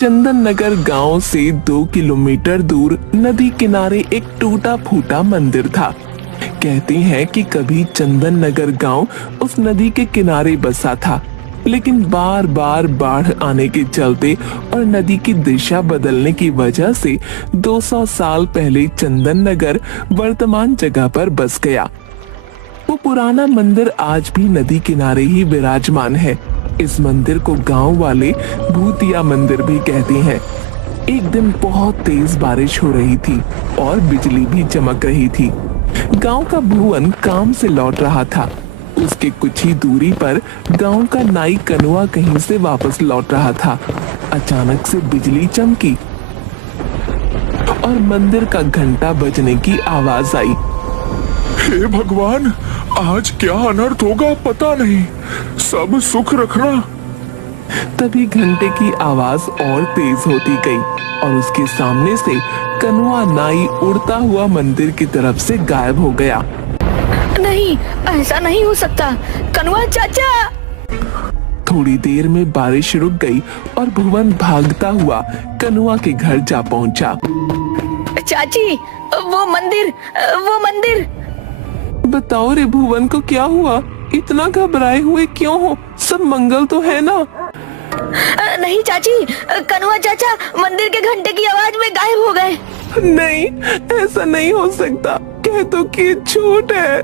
चंदन नगर गांव से 2 किलोमीटर दूर नदी किनारे एक टूटा फूटा मंदिर था। कहते हैं कि कभी चंदन नगर गांव उस नदी के किनारे बसा था, लेकिन बार बार बाढ़ आने के चलते और नदी की दिशा बदलने की वजह से 200 साल पहले चंदन नगर वर्तमान जगह पर बस गया। वो पुराना मंदिर आज भी नदी किनारे ही विराजमान है। इस मंदिर को गांव वाले भूतिया मंदिर भी कहते हैं। एक दिन बहुत तेज बारिश हो रही थी और बिजली भी चमक रही थी। गांव का भुवन काम से लौट रहा था। उसके कुछ ही दूरी पर गांव का नाई कनुआ कहीं से वापस लौट रहा था। अचानक से बिजली चमकी और मंदिर का घंटा बजने की आवाज आई। हे भगवान, आज क्या अनर्थ होगा पता नहीं, सब सुख रखना। तभी घंटे की आवाज और तेज होती गई और उसके सामने से कनुआ नाई उड़ता हुआ मंदिर की तरफ से गायब हो गया। नहीं, ऐसा नहीं हो सकता। कनुआ चाचा! थोड़ी देर में बारिश रुक गई और भुवन भागता हुआ कनुआ के घर जा पहुंचा। चाची, वो मंदिर। बताओ रे भुवन को क्या हुआ? इतना घबराए हुए क्यों हो? सब मंगल तो है ना? नहीं चाची, कनुआ चाचा मंदिर के घंटे की आवाज में गायब हो गए। नहीं, ऐसा नहीं हो सकता। कह तो कि झूठ है।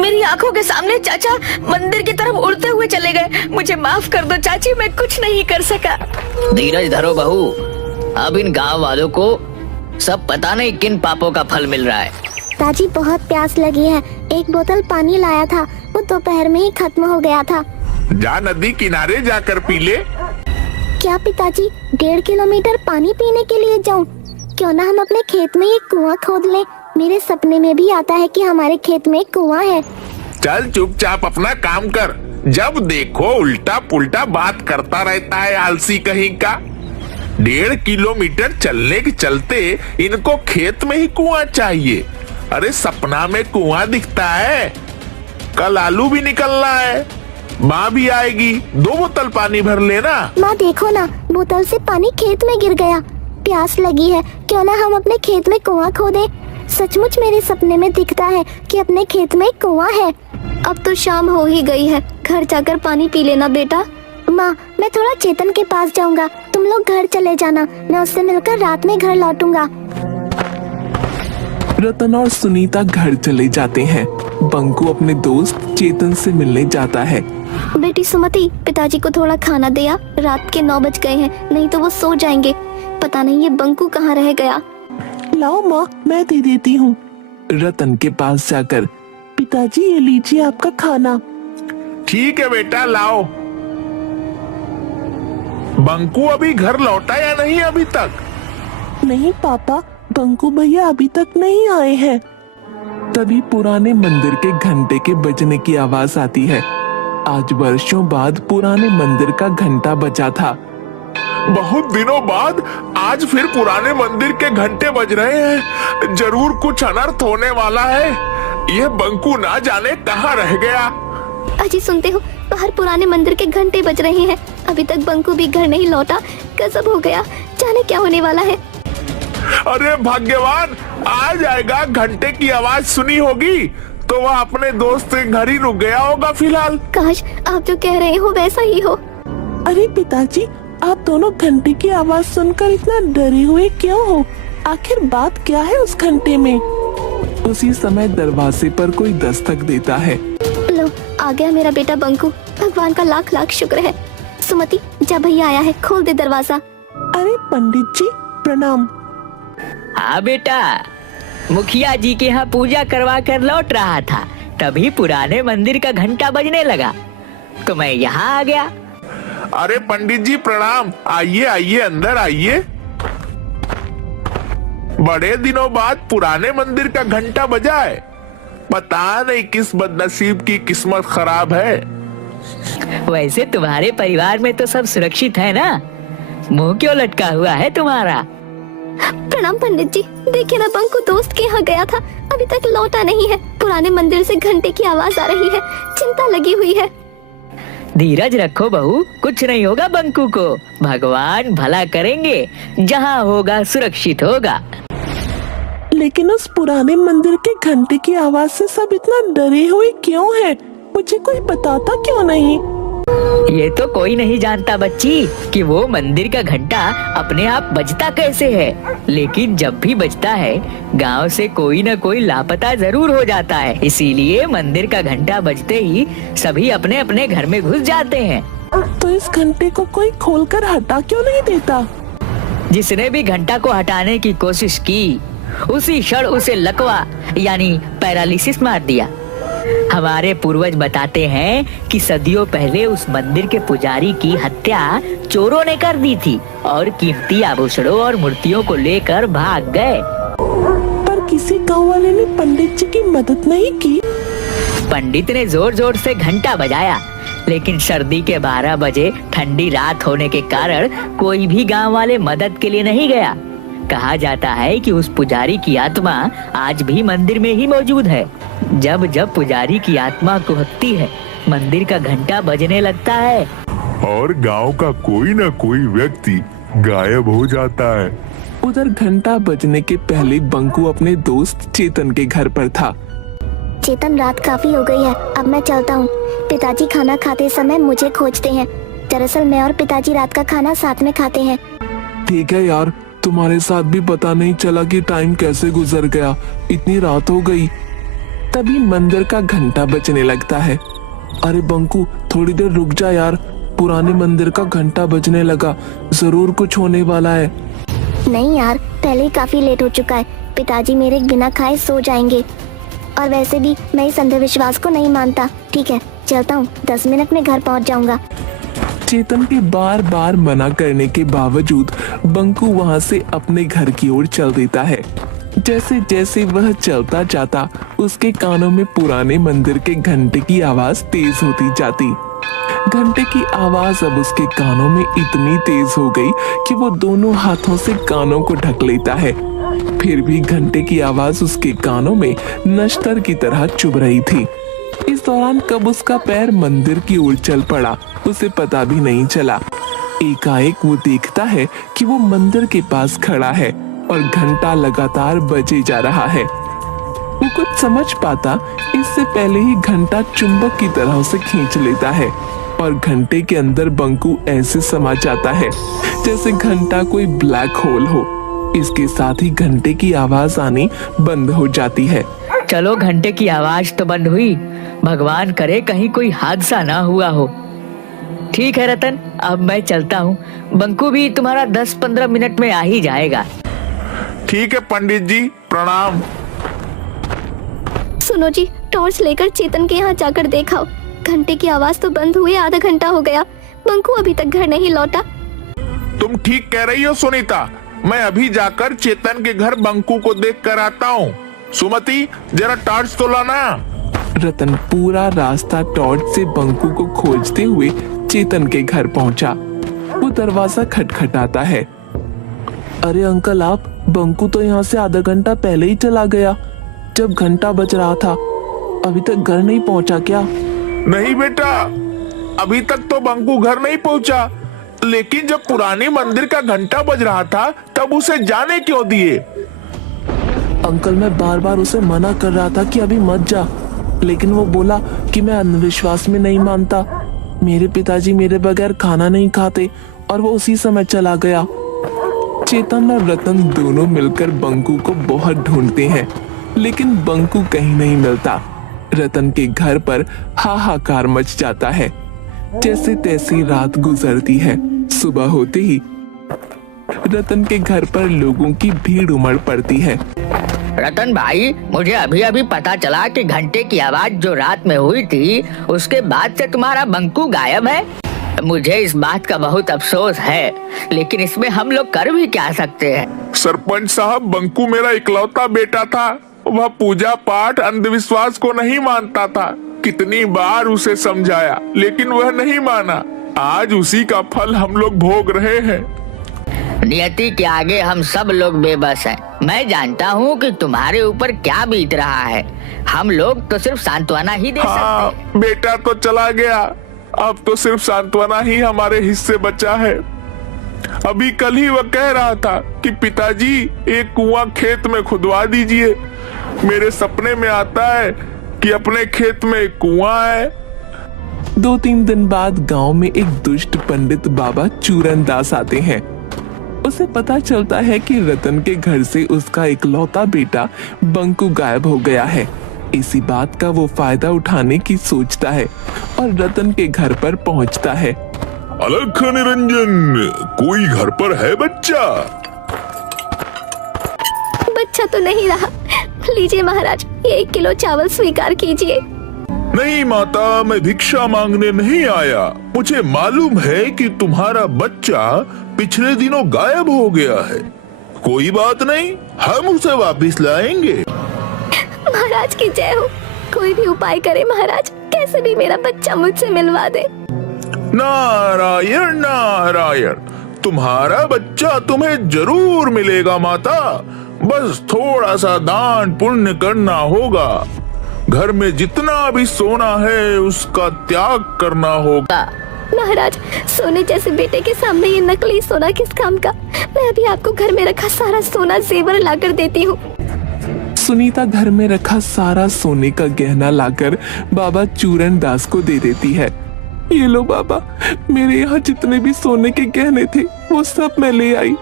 मेरी आंखों के सामने चाचा मंदिर की तरफ उड़ते हुए चले गए। मुझे माफ कर दो चाची, मैं कुछ नहीं कर सका। धीरज धरो बहू, अब इन गांव वालों को सब पता नहीं किन पापों का फल मिल रहा है। ताजी बहुत प्यास लगी है। एक बोतल पानी लाया था, वो दोपहर में ही खत्म हो गया था। जा नदी किनारे जाकर पी ले। क्या पिताजी, 1.5 किलोमीटर पानी पीने के लिए जाऊं? क्यों ना हम अपने खेत में एक कुआं खोद लें। मेरे सपने में भी आता है कि हमारे खेत में एक कुआं है। चल चुपचाप अपना काम कर। जब देखो उल्टा पुल्टा बात करता रहता है, आलसी कहीं का। 1.5 किलोमीटर चलने के चलते इनको खेत में ही कुआं चाहिए। अरे सपना में कुआं दिखता है? कल आलू भी निकलना है, माँ भी आएगी, 2 बोतल पानी भर लेना। माँ देखो ना, बोतल से पानी खेत में गिर गया। प्यास लगी है, क्यों ना हम अपने खेत में कुआं खोदें। सचमुच मेरे सपने में दिखता है कि अपने खेत में कुआं है। अब तो शाम हो ही गई है, घर जाकर पानी पी लेना बेटा। माँ, मैं थोड़ा चेतन के पास जाऊंगा, तुम लोग घर चले जाना। मैं उससे मिलकर रात में घर लौटूंगा। रतन और सुनीता घर चले जाते हैं। बंकू अपने दोस्त चेतन से मिलने जाता है। बेटी सुमति, पिताजी को थोड़ा खाना दिया। रात के 9 बज गए हैं, नहीं तो वो सो जाएंगे। पता नहीं ये बंकू कहाँ रह गया। लाओ माँ, मैं दे देती हूँ। रतन के पास जाकर, पिताजी ये लीजिए आपका खाना। ठीक है बेटा, लाओ। बंकू अभी घर लौटा या नहीं अभी तक? नहीं पापा, बंकू भैया अभी तक नहीं आए हैं। तभी पुराने मंदिर के घंटे के बजने की आवाज आती है। आज वर्षों बाद पुराने मंदिर का घंटा बजा था। बहुत दिनों बाद आज फिर पुराने मंदिर के घंटे बज रहे हैं। जरूर कुछ अनर्थ होने वाला है। ये बंकू ना जाने कहाँ रह गया। अजी सुनते हो, बाहर पुराने मंदिर के घंटे बज रहे हैं। अभी तक बंकू भी घर नहीं लौटा। गजब हो गया, जाने क्या होने वाला है। अरे भाग्यवान, आ जाएगा। घंटे की आवाज सुनी होगी तो वह अपने दोस्त के घर ही रुक गया होगा फिलहाल। काश आप जो कह रहे हो वैसा ही हो। अरे पिताजी, आप दोनों घंटे की आवाज सुनकर इतना डरे हुए क्यों हो? आखिर बात क्या है उस घंटे में? उसी समय दरवाजे पर कोई दस्तक देता है। लो, आ गया मेरा बेटा बंकू। भगवान का लाख लाख शुक्र है। सुमति, जा भैया आया है, खोल दे दरवाजा। अरे पंडित जी प्रणाम। हाँ बेटा, मुखिया जी के यहाँ पूजा करवा कर लौट रहा था, तभी पुराने मंदिर का घंटा बजने लगा तो मैं यहाँ आ गया। अरे पंडित जी प्रणाम। आइए आइए, अंदर आइए। बड़े दिनों बाद पुराने मंदिर का घंटा बजा है। पता नहीं किस बदनसीब की किस्मत खराब है। वैसे तुम्हारे परिवार में तो सब सुरक्षित है ना? मुंह क्यों लटका हुआ है तुम्हारा? प्रणाम पंडित जी। देखिए ना, बंकू दोस्त के यहाँ गया था, अभी तक लौटा नहीं है। पुराने मंदिर से घंटे की आवाज आ रही है, चिंता लगी हुई है। धीरज रखो बहू, कुछ नहीं होगा बंकू को। भगवान भला करेंगे, जहाँ होगा सुरक्षित होगा। लेकिन उस पुराने मंदिर के घंटे की आवाज से सब इतना डरे हुए क्यों हैं? मुझे कोई बताता क्यों नहीं? ये तो कोई नहीं जानता बच्ची कि वो मंदिर का घंटा अपने आप बजता कैसे है, लेकिन जब भी बजता है गांव से कोई न कोई लापता जरूर हो जाता है। इसीलिए मंदिर का घंटा बजते ही सभी अपने अपने घर में घुस जाते हैं। तो इस घंटे को कोई खोलकर हटा क्यों नहीं देता? जिसने भी घंटा को हटाने की कोशिश की उसी क्षण उसे लकवा यानी पैरालिसिस मार दिया। हमारे पूर्वज बताते हैं कि सदियों पहले उस मंदिर के पुजारी की हत्या चोरों ने कर दी थी और कीमती आभूषणों और मूर्तियों को लेकर भाग गए। पर किसी गांव वाले ने पंडित जी की मदद नहीं की। पंडित ने जोर जोर से घंटा बजाया, लेकिन सर्दी के 12 बजे ठंडी रात होने के कारण कोई भी गांव वाले मदद के लिए नहीं गया। कहा जाता है कि उस पुजारी की आत्मा आज भी मंदिर में ही मौजूद है। जब जब पुजारी की आत्मा कुहकती है, मंदिर का घंटा बजने लगता है और गांव का कोई न कोई व्यक्ति गायब हो जाता है। उधर घंटा बजने के पहले बंकू अपने दोस्त चेतन के घर पर था। चेतन, रात काफी हो गई है, अब मैं चलता हूँ। पिताजी खाना खाते समय मुझे खोजते हैं। दरअसल मैं और पिताजी रात का खाना साथ में खाते हैं। ठीक है यार, तुम्हारे साथ भी पता नहीं चला कि टाइम कैसे गुजर गया, इतनी रात हो गई। तभी मंदिर का घंटा बजने लगता है। अरे बंकू, थोड़ी देर रुक जा यार, पुराने मंदिर का घंटा बजने लगा, जरूर कुछ होने वाला है। नहीं यार, पहले ही काफी लेट हो चुका है। पिताजी मेरे बिना खाए सो जाएंगे, और वैसे भी मैं इस अंधविश्वास को नहीं मानता। ठीक है, चलता हूँ, 10 मिनट में घर पहुँच जाऊंगा। चेतन के बार बार मना करने के बावजूद बंकू वहां से अपने घर की ओर चल देता है। जैसे जैसे वह चलता जाता, उसके कानों में पुराने मंदिर के घंटे की आवाज तेज होती जाती। घंटे की आवाज अब उसके कानों में इतनी तेज हो गई कि वो दोनों हाथों से कानों को ढक लेता है। फिर भी घंटे की आवाज उसके कानों में नश्तर की तरह चुभ रही थी। इस दौरान कब उसका पैर मंदिर की ओर चल पड़ा, उसे पता भी नहीं चला। एकाएक वो देखता है कि वो मंदिर के पास खड़ा है और घंटा लगातार बजे जा रहा है। वो कुछ समझ पाता इससे पहले ही घंटा चुंबक की तरह उसे खींच लेता है और घंटे के अंदर बंकू ऐसे समा जाता है जैसे घंटा कोई ब्लैक होल हो। इसके साथ ही घंटे की आवाज आनी बंद हो जाती है। चलो, घंटे की आवाज तो बंद हुई, भगवान करे कहीं कोई हादसा ना हुआ हो। ठीक है रतन, अब मैं चलता हूँ। बंकू भी तुम्हारा 10-15 मिनट में आ ही जाएगा। ठीक है पंडित जी, प्रणाम। सुनो जी, टॉर्च लेकर चेतन के यहाँ जाकर देखा। घंटे की आवाज तो बंद हुए आधा घंटा हो गया, बंकू अभी तक घर नहीं लौटा। तुम ठीक कह रही हो सुनीता, मैं अभी जाकर चेतन के घर बंकू को देख कर आता हूँ। सुमति, जरा टॉर्च तो लाना। रतन पूरा रास्ता टॉर्च से बंकू को खोजते हुए चेतन के घर पहुंचा। वो दरवाजा खटखटाता है। अरे अंकल आप, बंकू तो यहाँ से आधा घंटा पहले ही चला गया, जब घंटा बज रहा था। अभी तक घर नहीं पहुंचा क्या? नहीं बेटा, अभी तक तो बंकू घर नहीं पहुंचा, लेकिन जब पुराने मंदिर का घंटा बज रहा था तब उसे जाने क्यों दिए? अंकल मैं बार बार उसे मना कर रहा था कि अभी मत जा, लेकिन वो बोला कि मैं अंधविश्वास में नहीं मानता। मेरे पिताजी मेरे बगैर खाना नहीं खाते और वो उसी समय चला गया। चेतन और रतन दोनों मिलकर बंकू को बहुत ढूंढते हैं, लेकिन बंकू कहीं नहीं मिलता। रतन के घर पर हाहाकार मच जाता है। जैसे तैसी रात गुजरती है। सुबह होते ही रतन के घर पर लोगों की भीड़ उमड़ पड़ती है। रतन भाई, मुझे अभी अभी पता चला कि घंटे की आवाज जो रात में हुई थी उसके बाद से तुम्हारा बंकू गायब है। मुझे इस बात का बहुत अफसोस है, लेकिन इसमें हम लोग कर भी क्या सकते हैं? सरपंच साहब, बंकू मेरा इकलौता बेटा था। वह पूजा पाठ अंधविश्वास को नहीं मानता था। कितनी बार उसे समझाया, लेकिन वह नहीं माना। आज उसी का फल हम लोग भोग रहे हैं। नियति के आगे हम सब लोग बेबस हैं। मैं जानता हूँ कि तुम्हारे ऊपर क्या बीत रहा है। हम लोग तो सिर्फ सांत्वना ही दे सकते हैं। बेटा तो चला गया, अब तो सिर्फ सांत्वना ही हमारे हिस्से बचा है। अभी कल ही वह कह रहा था कि पिताजी एक कुआं खेत में खुदवा दीजिए। मेरे सपने में आता है कि अपने खेत में एक कुआं है। 2-3 दिन बाद गांव में एक दुष्ट पंडित बाबा चूरन दास आते हैं। उसे पता चलता है कि रतन के घर से उसका इकलौता बेटा बंकू गायब हो गया है। इसी बात का वो फायदा उठाने की सोचता है और रतन के घर पर पहुंचता है। अलख निरंजन, कोई घर पर है बच्चा? बच्चा तो नहीं रहा। लीजिए महाराज, ये 1 किलो चावल स्वीकार कीजिए। नहीं माता, मैं भिक्षा मांगने नहीं आया। मुझे मालूम है कि तुम्हारा बच्चा पिछले दिनों गायब हो गया है। कोई बात नहीं, हम उसे वापस लाएंगे। महाराज की जय हो। कोई भी उपाय करे महाराज, कैसे भी मेरा बच्चा मुझसे मिलवा दे। नारायण नारायण, तुम्हारा बच्चा तुम्हें जरूर मिलेगा माता। बस थोड़ा सा दान पुण्य करना होगा। घर में जितना भी सोना है उसका त्याग करना होगा। महाराज, सोने जैसे बेटे के सामने ये नकली सोना किस काम का। मैं अभी आपको घर में रखा सारा सोना जेवर लाकर देती हूँ। सुनीता घर में रखा सारा सोने का गहना लाकर बाबा चूरन दास को दे देती है। ये लो बाबा, मेरे यहाँ जितने भी सोने के गहने थे वो सब मैं ले आई।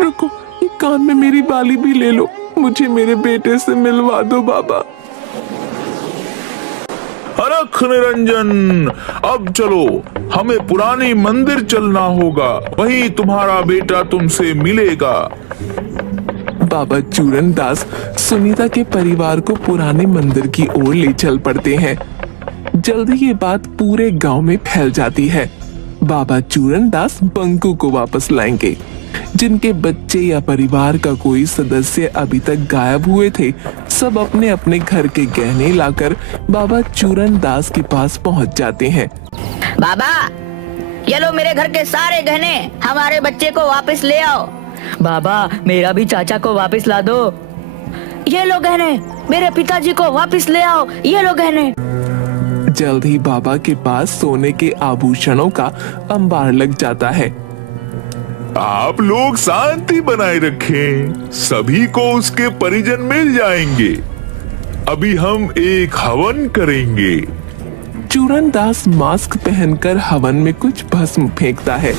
रुको, ये कान में मेरी बाली भी ले लो। मुझे मेरे बेटे से मिलवा दो बाबा। अलख निरंजन, अब चलो, हमें पुरानी मंदिर चलना होगा। वहीं तुम्हारा बेटा तुमसे मिलेगा। बाबा चूरन दास सुनीता के परिवार को पुराने मंदिर की ओर ले चल पड़ते हैं। जल्दी ये बात पूरे गांव में फैल जाती है। बाबा चूरन दास बंकू को वापस लाएंगे। जिनके बच्चे या परिवार का कोई सदस्य अभी तक गायब हुए थे, सब अपने अपने घर के गहने लाकर बाबा चूरन दास के पास पहुंच जाते हैं। बाबा, ये लो मेरे घर के सारे गहने, हमारे बच्चे को वापस ले आओ। बाबा, मेरा भी चाचा को वापस ला दो। ये लो गहने, मेरे पिताजी को वापस ले आओ। ये लो गहने। जल्द ही बाबा के पास सोने के आभूषणों का अंबार लग जाता है। आप लोग शांति बनाए रखें, सभी को उसके परिजन मिल जाएंगे। अभी हम एक हवन करेंगे। चूरन दास मास्क पहनकर हवन में कुछ भस्म फेंकता है,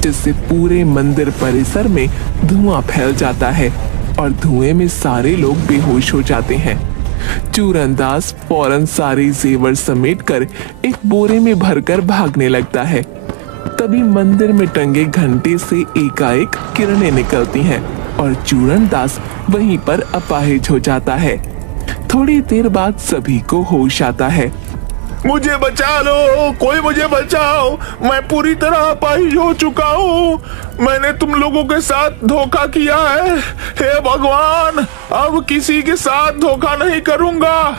जिससे पूरे मंदिर परिसर में धुआं फैल जाता है और धुएं में सारे लोग बेहोश हो जाते हैं। चूरन दास फौरन सारे जेवर समेटकर एक बोरे में भरकर भागने लगता है। तभी मंदिर में टंगे घंटे से एकाएक किरणें निकलती हैं और चूरन दास वहीं पर अपाहिज हो जाता है। थोड़ी देर बाद सभी को होश आता है। मुझे बचा लो, कोई मुझे बचाओ, मैं पूरी तरह अपाहिज हो चुका हूँ। मैंने तुम लोगों के साथ धोखा किया है। हे भगवान, अब किसी के साथ धोखा नहीं करूंगा।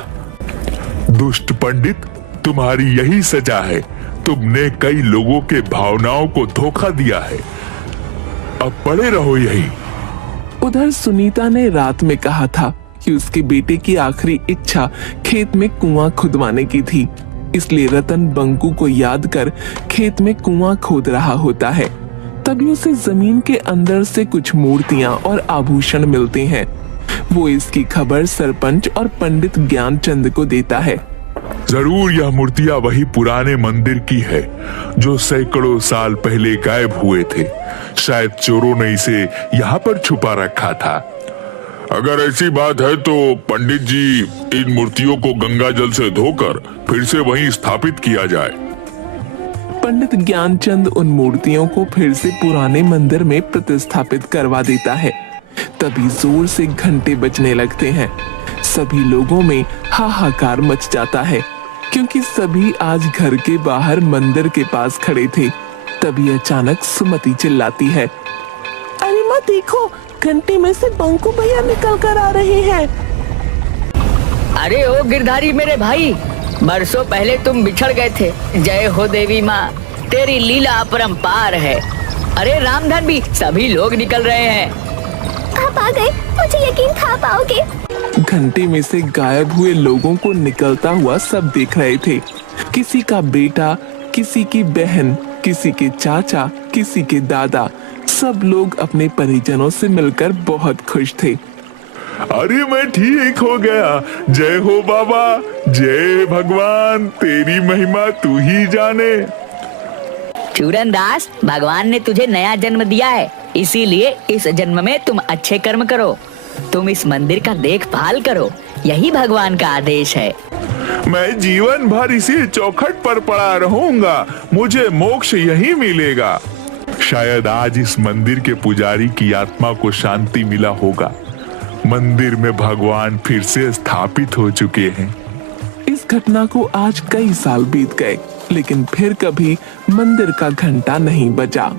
दुष्ट पंडित, तुम्हारी यही सजा है। तुमने कई लोगों के भावनाओं को धोखा दिया है। अब पड़े रहो यही। उधर सुनीता ने रात में कहा था कि उसके बेटे की आखिरी इच्छा खेत में कुआं खुदवाने की थी, इसलिए रतन बंकू को याद कर खेत में कुआं खोद रहा होता है। तभी उसे जमीन के अंदर से कुछ मूर्तियां और आभूषण मिलते हैं। वो इसकी खबर सरपंच और पंडित ज्ञानचंद को देता है। जरूर यह मूर्तियां वही पुराने मंदिर की है जो सैकड़ों साल पहले गायब हुए थे। शायद चोरों ने इसे यहाँ पर छुपा रखा था। अगर ऐसी बात है तो पंडित जी, इन मूर्तियों को गंगा जल से धोकर फिर से वहीं स्थापित किया जाए। पंडित ज्ञानचंद उन मूर्तियों को फिर से पुराने मंदिर में प्रतिस्थापित करवा देता है। तभी जोर से घंटे बजने लगते हैं। सभी लोगों में हाहाकार मच जाता है, क्योंकि सभी आज घर के बाहर मंदिर के पास खड़े थे। तभी अचानक सुमति चिल्लाती है, अरे माँ देखो, घंटे में से बंकू भैया निकल कर आ रहे हैं। अरे ओ गिरधारी मेरे भाई, बरसों पहले तुम बिछड़ गए थे। जय हो देवी माँ, तेरी लीला अपरंपार है। अरे रामधन भी, सभी लोग निकल रहे हैं। आप आ गए, मुझे यकीन था आप आओगे। घंटे में से गायब हुए लोगों को निकलता हुआ सब देख रहे थे। किसी का बेटा, किसी की बहन, किसी के चाचा, किसी के दादा, सब लोग अपने परिजनों से मिलकर बहुत खुश थे। अरे मैं ठीक हो गया। जय हो बाबा, जय भगवान, तेरी महिमा तू ही जाने। चूरन दास, भगवान ने तुझे नया जन्म दिया है, इसीलिए इस जन्म में तुम अच्छे कर्म करो, तुम इस मंदिर का देखभाल करो, यही भगवान का आदेश है। मैं जीवन भर इसी चौखट पर पड़ा रहूंगा, मुझे मोक्ष यही मिलेगा। शायद आज इस मंदिर के पुजारी की आत्मा को शांति मिला होगा। मंदिर में भगवान फिर से स्थापित हो चुके हैं। इस घटना को आज कई साल बीत गए, लेकिन फिर कभी मंदिर का घंटा नहीं बजा।